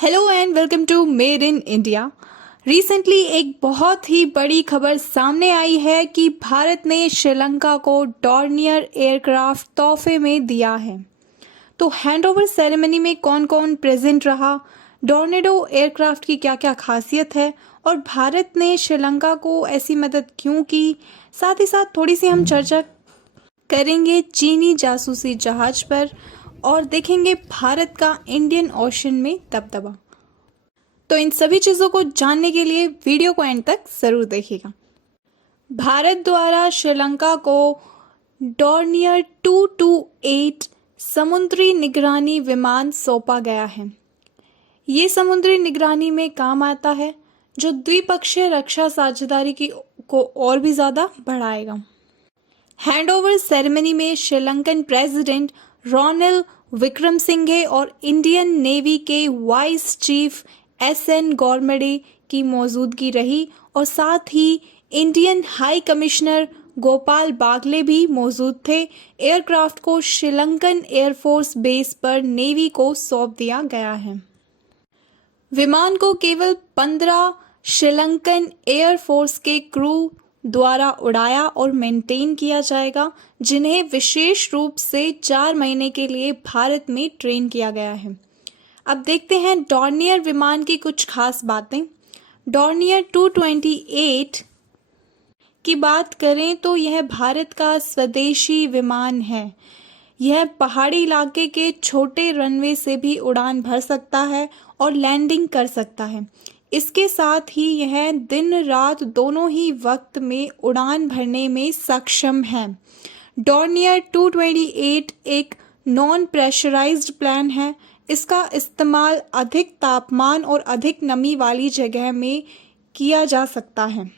Hello and welcome to made in India. Recently एक बहुत ही बड़ी खबर सामने आई है कि भारत ने श्रीलंका को डॉर्नियर एयरक्राफ्ट तोहफे में दिया है। तो हैंडओवर सेरेमनी में कौन कौन प्रेजेंट रहा, डॉर्नेडो एयरक्राफ्ट की क्या क्या खासियत है और भारत ने श्रीलंका को ऐसी मदद क्यों की, साथ ही साथ थोड़ी सी हम चर्चा करेंगे चीनी जासूसी जहाज पर और देखेंगे भारत का इंडियन ओशन में दबदबा। तो इन सभी चीज़ों को जानने के लिए वीडियो को एंड तक ज़रूर देखिएगा। भारत द्वारा श्रीलंका को डॉर्नियर 228 समुद्री निगरानी विमान सौंपा गया है। ये समुद्री निगरानी में काम आता है जो द्विपक्षीय रक्षा साझेदारी को और भी ज़्यादा बढ़ाएगा। हैंडओवर सेरेमनी में श्रीलंकन प्रेसिडेंट रोनिल विक्रमसिंघे और इंडियन नेवी के वाइस चीफ एस.एन. गौरमडे की मौजूदगी रही और साथ ही Indian high commissioner Gopal Baglay भी मौजूद थे। एयरक्राफ्ट को श्रीलंकन एयरफोर्स बेस पर नेवी को सौंप दिया गया है। विमान को केवल 15 श्रीलंकन एयरफोर्स के क्रू द्वारा उड़ाया और मेंटेन किया जाएगा, जिन्हें विशेष रूप से 4 महीने के लिए भारत में ट्रेन किया गया है। अब देखते हैं डॉर्नियर विमान की कुछ खास बातें। डॉर्नियर 228 की बात करें तो यह भारत का स्वदेशी विमान है। यह पहाड़ी इलाके के छोटे रनवे से भी उड़ान भर सकता है और लैंडिंग कर सकता है। इसके साथ ही यह दिन रात दोनों ही वक्त में उड़ान भरने में सक्षम है। डॉर्नियर 228 एक नॉन प्रेशराइज्ड प्लेन है। इसका इस्तेमाल अधिक तापमान और अधिक नमी वाली जगह में किया जा सकता है।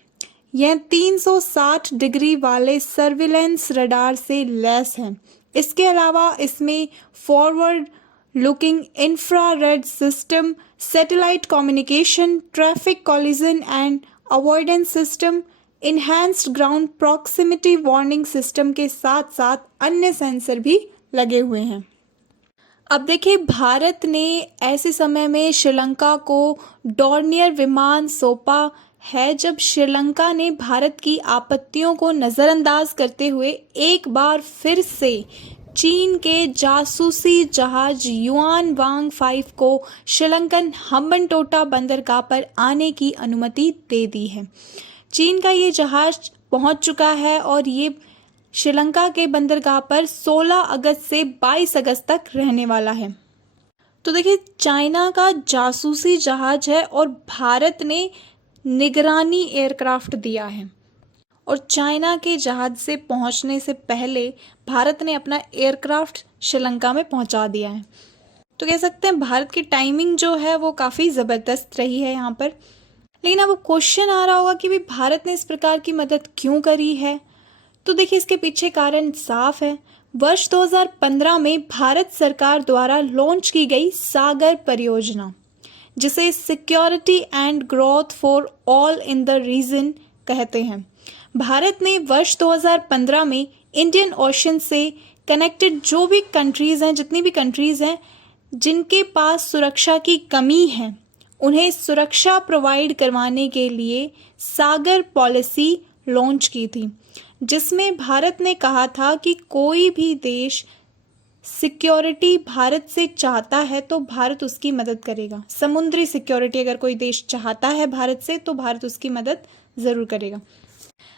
यह 360 डिग्री वाले सर्विलेंस रडार से लैस है। इसके अलावा इसमें forward looking infrared system, satellite communication, traffic collision and avoidance system, enhanced ground proximity warning system के साथ साथ अन्य सेंसर भी लगे हुए हैं। अब देखिए, भारत ने ऐसे समय में श्रीलंका को डॉर्नियर विमान सौंपा है जब श्रीलंका ने भारत की आपत्तियों को नज़रअंदाज करते हुए एक बार फिर से चीन के जासूसी जहाज युआन वांग 5 को श्रीलंकन हम्बनटोटा बंदरगाह पर आने की अनुमति दे दी है। चीन का ये जहाज पहुंच चुका है और ये श्रीलंका के बंदरगाह पर 16 अगस्त से 22 अगस्त तक रहने वाला है। तो देखिए, चाइना का जासूसी जहाज है और भारत ने निगरानी एयरक्राफ्ट दिया है और चाइना के जहाज से पहुंचने से पहले भारत ने अपना एयरक्राफ्ट श्रीलंका में पहुंचा दिया है। तो कह सकते हैं भारत की टाइमिंग जो है वो काफ़ी ज़बरदस्त रही है यहाँ पर। लेकिन अब क्वेश्चन आ रहा होगा कि भाई भारत ने इस प्रकार की मदद क्यों करी है। तो देखिए, इसके पीछे कारण साफ है। वर्ष 2015 में भारत सरकार द्वारा लॉन्च की गई सागर परियोजना, जिसे security and growth for all in the region कहते हैं, भारत ने वर्ष 2015 में इंडियन ओशन से कनेक्टेड जो भी कंट्रीज़ हैं, जितनी भी कंट्रीज़ हैं जिनके पास सुरक्षा की कमी है, उन्हें सुरक्षा प्रोवाइड करवाने के लिए सागर पॉलिसी लॉन्च की थी, जिसमें भारत ने कहा था कि कोई भी देश सिक्योरिटी भारत से चाहता है तो भारत उसकी मदद करेगा। समुद्री सिक्योरिटी अगर कोई देश चाहता है भारत से तो भारत उसकी मदद ज़रूर करेगा।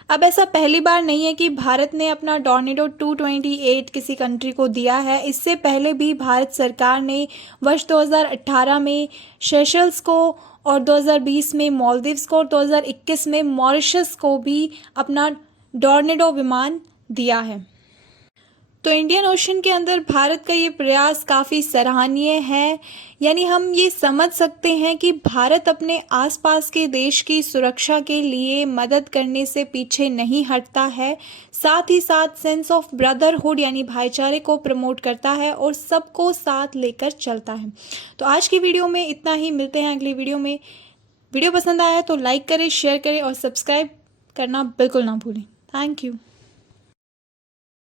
अब ऐसा पहली बार नहीं है कि भारत ने अपना डॉर्नेडो 228 किसी कंट्री को दिया है। इससे पहले भी भारत सरकार ने वर्ष 2018 में सेशल्स को और 2020 में मालदीव्स को और 2021 में मॉरिशस को भी अपना डॉर्नेडो विमान दिया है। तो इंडियन ओशन के अंदर भारत का ये प्रयास काफ़ी सराहनीय है। यानी हम ये समझ सकते हैं कि भारत अपने आसपास के देश की सुरक्षा के लिए मदद करने से पीछे नहीं हटता है। साथ ही साथ सेंस ऑफ ब्रदरहुड यानी भाईचारे को प्रमोट करता है और सबको साथ लेकर चलता है। तो आज की वीडियो में इतना ही। मिलते हैं अगली वीडियो में। वीडियो पसंद आया तो लाइक करें, शेयर करें और सब्सक्राइब करना बिल्कुल ना भूलें। Thank you.